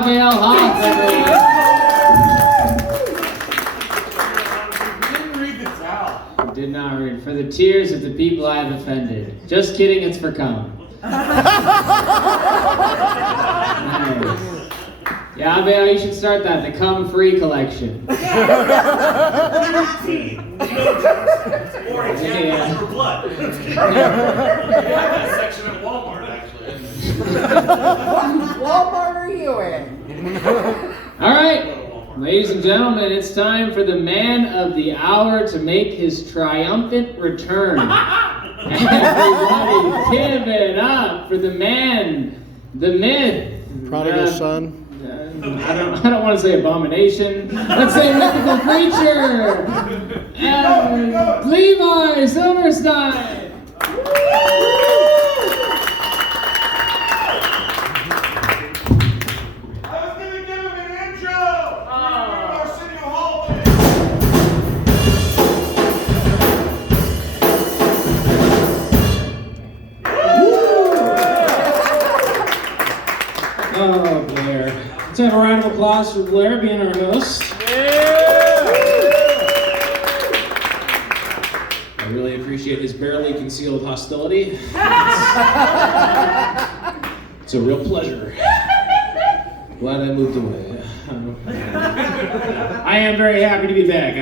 Raphael Hoff, everyone. You didn't read the towel. I did not read. For the tears of the people I have offended. Just kidding, it's for cum. Nice. Yeah, Raphael, you should start that, the cum free collection. Or a Yeah. for blood. That section at Walmart, actually. Walmart are you in? All right, ladies and gentlemen, it's time for the man of the hour to make his triumphant return. Everybody give it up for the man, the myth. Prodigal son. I don't want to say abomination. Let's say mythical creature. Levi Silverstein. Oh, Blair. Let's have a round of applause for Blair being our host. I really appreciate his barely concealed hostility. It's a real pleasure. Glad I moved away. I am very happy to be back.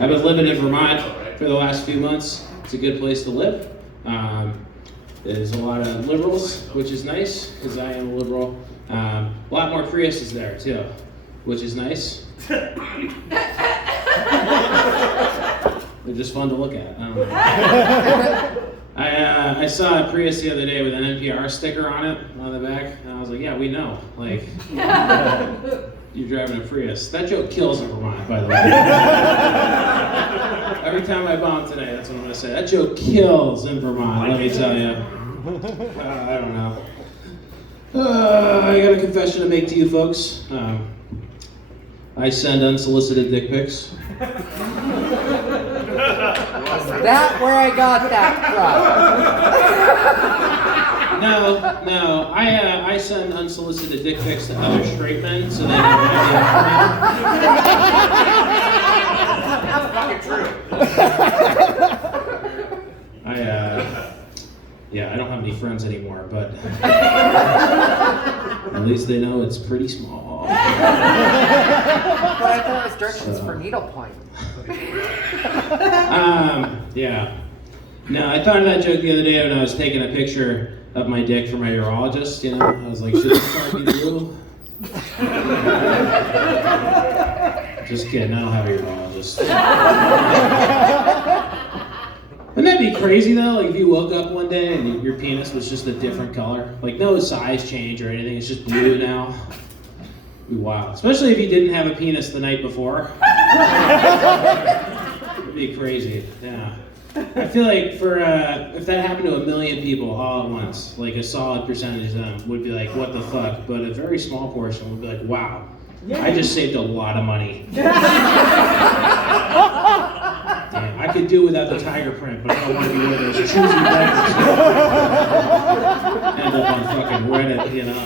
I've been living in Vermont for the last few months. It's a good place to live. There's a lot of liberals, which is nice, because I am a liberal. A lot more Priuses there, too, which is nice. They're just fun to look at. I saw a Prius the other day with an NPR sticker on it, on the back, and I was like, yeah, we know. Like, you're driving a Prius. That joke kills in Vermont, by the way. Every time I bomb today, that's what I'm going to say. That joke kills in Vermont, let me tell you. I don't know. I got a confession to make to you folks. I send unsolicited dick pics. Is that where I got that from? No. I send unsolicited dick pics to other straight men so they don't have That's fucking true. I don't have any friends anymore, but at least they know it's pretty small. But I thought it was directions for needlepoint. Yeah. No, I thought of that joke the other day when I was taking a picture of my dick for my urologist, you know? I was like, should this part be you? Just kidding, I don't have a urologist. Wouldn't that be crazy though? Like if you woke up one day and your penis was just a different color? Like no size change or anything, it's just blue now. It'd be wild. Especially if you didn't have a penis the night before. It'd be crazy, yeah. I feel like for if that happened to 1 million people all at once, like a solid percentage of them would be like, what the fuck? But a very small portion would be like, wow, I just saved a lot of money. Damn, I could do without the tiger print, but I don't want to be one of those choosy diapers. End up on fucking Reddit, you know.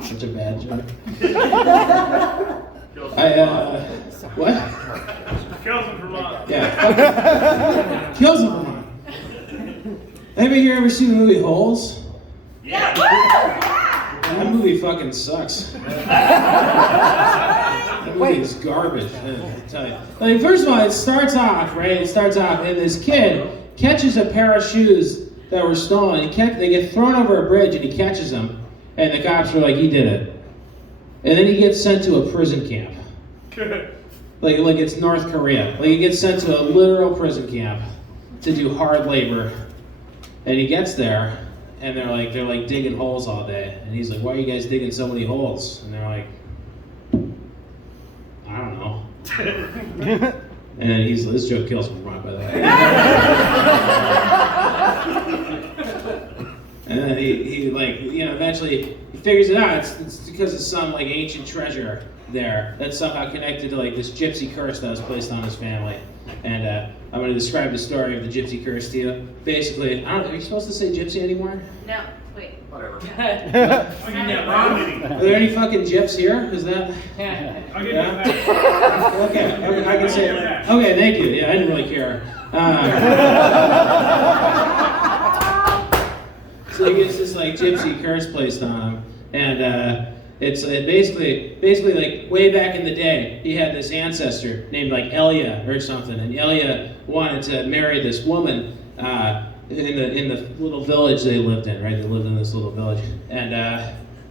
Such a bad joke. What? Kills in Vermont. Yeah. Kills in Vermont. Anybody here ever see the movie Holes? Yeah. That movie fucking sucks. That movie is garbage, I tell you. Like, first of all, it starts off, and this kid catches a pair of shoes that were stolen. They get thrown over a bridge, and he catches them, and the cops were like, he did it. And then he gets sent to a prison camp. Like it's North Korea. Like he gets sent to a literal prison camp to do hard labor. And he gets there, and they're like digging holes all day. And he's like, why are you guys digging so many holes? And they're like, I don't know. And then this joke kills me, by the way. And then he eventually he figures it out. It's because of some like ancient treasure there that's somehow connected to like this gypsy curse that was placed on his family. And I'm going to describe the story of the gypsy curse to you. Basically, are you supposed to say gypsy anymore? No, wait. Whatever. I'll give you that Romney. Are there any fucking gyps here? Is that? I'll give you Yeah. that. Okay, I can say it. Okay, thank you. Yeah, I didn't really care. So he gets this like gypsy curse placed on him, and it's basically like way back in the day, he had this ancestor named like Elia or something, and Elia wanted to marry this woman in the little village they lived in. Right, they lived in this little village, and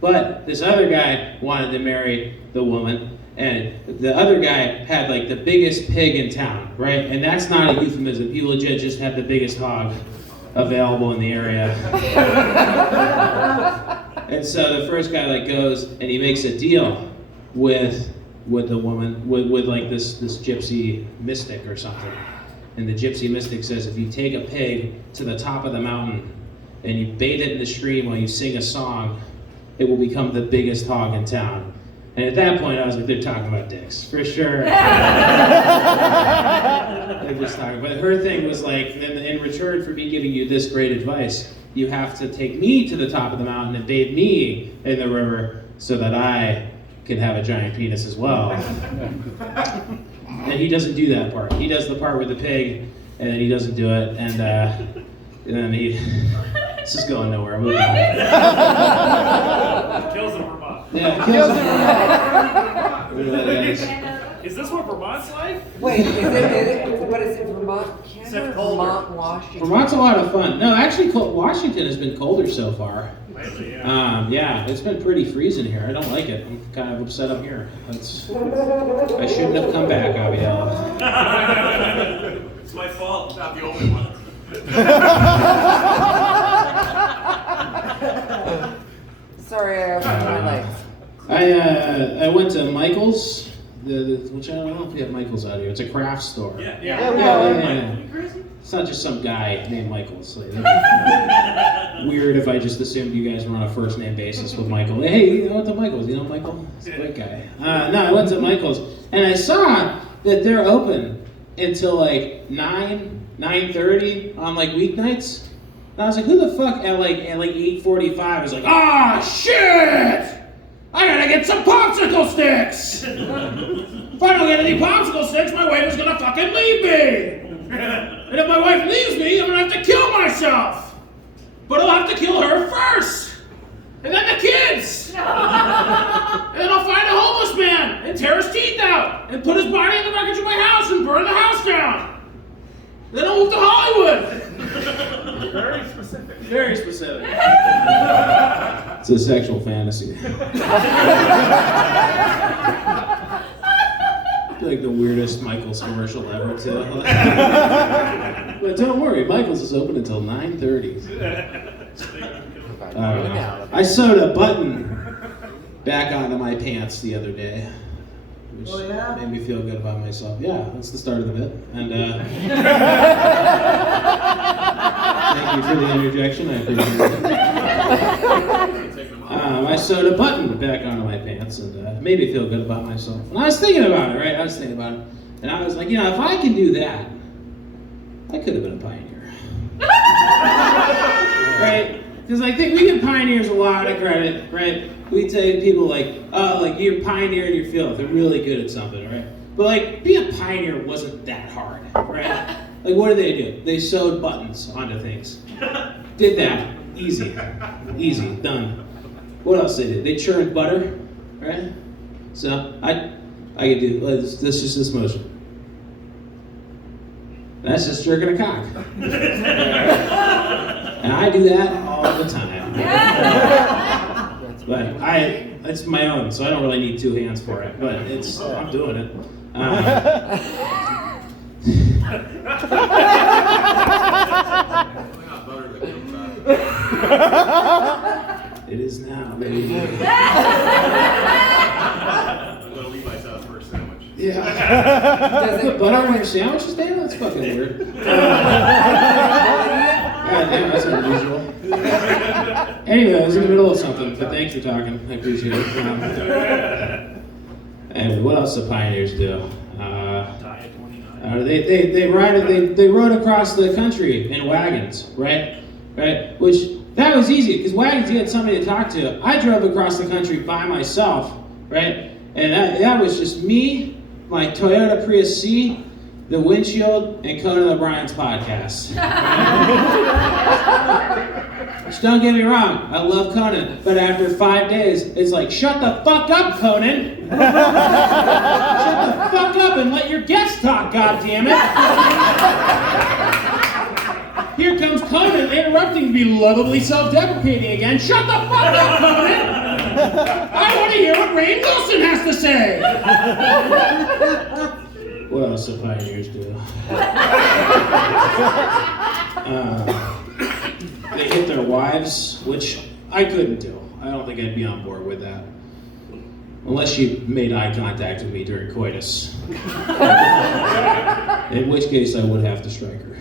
but this other guy wanted to marry the woman. And the other guy had like the biggest pig in town, right? And that's not a euphemism. He legit just had the biggest hog available in the area. And so the first guy like goes and he makes a deal with the woman, with like this gypsy mystic or something. And the gypsy mystic says, if you take a pig to the top of the mountain and you bathe it in the stream while you sing a song, it will become the biggest hog in town. And at that point, I was like, they're talking about dicks, for sure. They're just talking. But her thing was like, in return for me giving you this great advice, you have to take me to the top of the mountain and bathe me in the river so that I can have a giant penis as well. And he doesn't do that part. He does the part with the pig, and then he doesn't do it, and then he... This is going nowhere. I'm moving on. Kills in Vermont. Yeah, kills him. Is this what Vermont's like? Wait, what is it, Vermont, Canada, Except or colder. Vermont, Washington? Vermont's a lot of fun. No, actually, Washington has been colder so far. Lately, yeah. Yeah, it's been pretty freezing here. I don't like it. I'm kind of upset I'm here. I shouldn't have come back, Abiel. It's my fault. Not the only one. Sorry, I opened my legs. I went to Michael's, which I don't know if we have Michael's out here. It's a craft store. Yeah. Yeah. It's not just some guy named Michael's. Like, weird if I just assumed you guys were on a first name basis with Michael. Hey, I went to Michael's. You know Michael? He's a great guy. No, I went to Michael's, and I saw that they're open until like 9:30 on like weeknights. And I was like, who the fuck at like 8:45 is like, ah, shit! I gotta get some popsicle sticks! If I don't get any popsicle sticks, my wife is gonna fucking leave me! And if my wife leaves me, I'm gonna have to kill myself! But I'll have to kill her first! And then the kids! And then I'll find a homeless man and tear his teeth out and put his body in the wreckage of my house and burn the house down! Then I'll move to Hollywood! Very specific. Very specific. It's a sexual fantasy. Like the weirdest Michael's commercial ever, too. But don't worry, Michael's is open until 9:30. I sewed a button back onto my pants the other day, which made me feel good about myself. Yeah, that's the start of the bit. And thank you for the interjection. I appreciate it. I sewed a button back onto my pants and made me feel good about myself. And I was thinking about it, right? And I was like, if I can do that, I could have been a pioneer. Right? Because I think we give pioneers a lot of credit, right? We say people like, oh, like you're a pioneer in your field. They're really good at something, right? But like being a pioneer wasn't that hard, right? Like what do? They sewed buttons onto things. Did that. Easy, done. What else they did? They churned butter, right? So I could do, that's just this motion. That's just jerking a cock. And I do that all the time. But it's my own, so I don't really need two hands for it, but I'm doing it. It is now, baby. I'm going to Levi's house for a sandwich. Yeah. Does it Butter on your sandwiches, Dan? That's fucking weird. God damn, that's unusual. Anyway, I was in the middle of something, but thanks for talking. I appreciate it. Anyway, what else do pioneers do? Diet 29. They rode across the country in wagons, right? Which That was easy, because Wagons, you had somebody to talk to. I drove across the country by myself, right? And that was just me, my Toyota Prius C, the windshield, and Conan O'Brien's podcast. Just don't get me wrong, I love Conan, but after 5 days, it's like, shut the fuck up, Conan! Shut the fuck up and let your guests talk, goddammit! Here comes Conan interrupting to be lovably self-deprecating again. Shut the fuck up, Conan! I want to hear what Rainn Wilson has to say! What else do pioneers do? They hit their wives, which I couldn't do. I don't think I'd be on board with that. Unless she made eye contact with me during coitus. In which case I would have to strike her.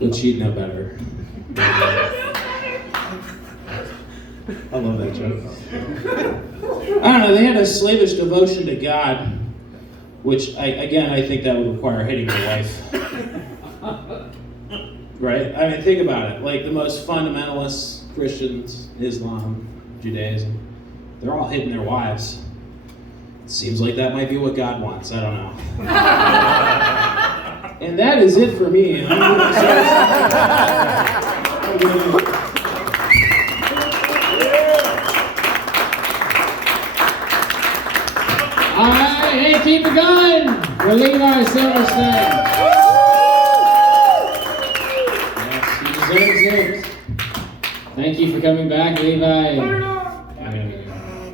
But she'd know better. I love that joke. I don't know, they had a slavish devotion to God, which, I think that would require hitting your wife. Right? I mean, think about it. Like, the most fundamentalists, Christians, Islam, Judaism, they're all hitting their wives. It seems like that might be what God wants. I don't know. And that is it for me. All right, hey, keep it going. We're Levi Silverstein. Yes, he deserves it. Thank you for coming back, Levi.